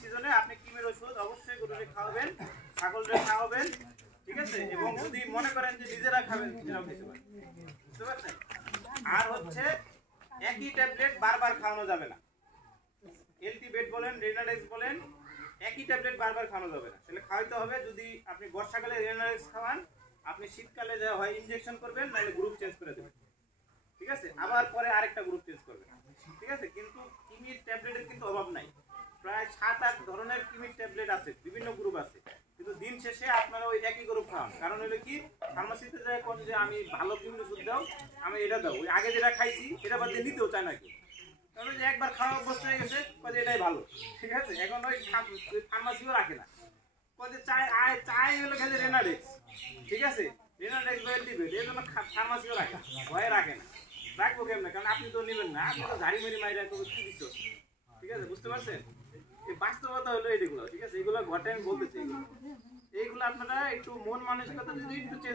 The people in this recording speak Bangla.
সিজনে আপনি কৃমির ওষুধ অবশ্যই গরুকে খাওয়াবেন, ছাগলকে খাওয়াবেন, ঠিক আছে? এবং যদি মনে করেন যে নিজেরা খাবেন নিজেরাও খেতে পারেন, বুঝতে পারছেন? আর হচ্ছে একই ট্যাবলেট বারবার খাওয়ানো যাবে না। এলটিবেট বলেন, রেনারেক্স বলেন, একই ট্যাবলেট বারবার খাওয়ানো যাবে না। তাহলে খাওয়াইতে হবে, যদি আপনি বর্ষাকালে রেনারেক্স খাওয়ান, আপনি শীতকালে যা হয় ইনজেকশন করবেন, নাহলে গ্রুপ চেঞ্জ করে দেবেন, ঠিক আছে? আবার পরে আরেকটা গ্রুপ চেঞ্জ করবেন, ঠিক আছে? কিন্তু কৃমির ট্যাবলেটের কিন্তু অভাব নাই, প্রায় 7-8 ধরনের কৃমির ট্যাবলেট আছে, বিভিন্ন গ্রুপ আছে, কিন্তু দিন শেষে আপনারা ওই একই গ্রুপ খাওয়ান। কারণ হলো কি, ফার্মাসিতে যায় কোন যে আমি ভালো কৃমির ওষুধ দাও, আমি এটা দাও, ওই আগে যেটা খাইছি এটা বাদ দিয়ে নিতেও চায় না কেউ। কারণ যে একবার খাওয়া অভ্যস্ত হয়ে গেছে, এটাই ভালো, ঠিক আছে? এখন ওই ফার্মাসিও রাখে না, চাই হলো খেলে রেনাডেক্স, ঠিক আছে? রেনাডেক্স বা এলটিবেট, এর জন্য ফার্মাসিও রাখে, ভয়ে রাখে না। রাখবো কেমন? কারণ আপনি তো নেবেন না, আপনি তো ঝাড়ি মেরি মারি রাখবো কি দিচ্ছ, ঠিক আছে? বুঝতে পারছেন? এই বাস্তবতা হলো এইগুলো, ঠিক আছে? এগুলো ঘটে আমি বলতেছি। এইগুলো আপনারা একটু মন মানসিকতা যদি একটু চেঞ্জ